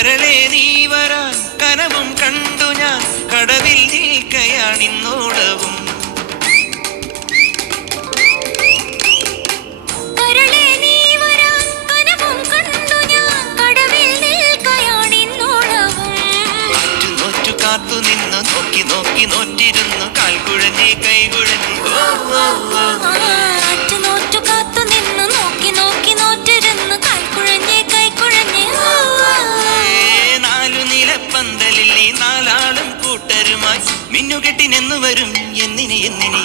കരളെ നീ വരാൻ കനവും കണ്ടു ഞാൻ കടവിൽ നിൽക്കയാണിന്നോളവും. കാത്തുനിന്നു നോക്കി നോക്കി നോറ്റിരുന്നു കാൽക്കുഴഞ്ഞ് കൈകുഴഞ്ഞ് നാലു നിലപ്പന്തലിൽ ഈ നാലാളും കൂട്ടരുമായി മിന്നുകെട്ടിനെന്നു വരും എന്നിനി എന്നിനി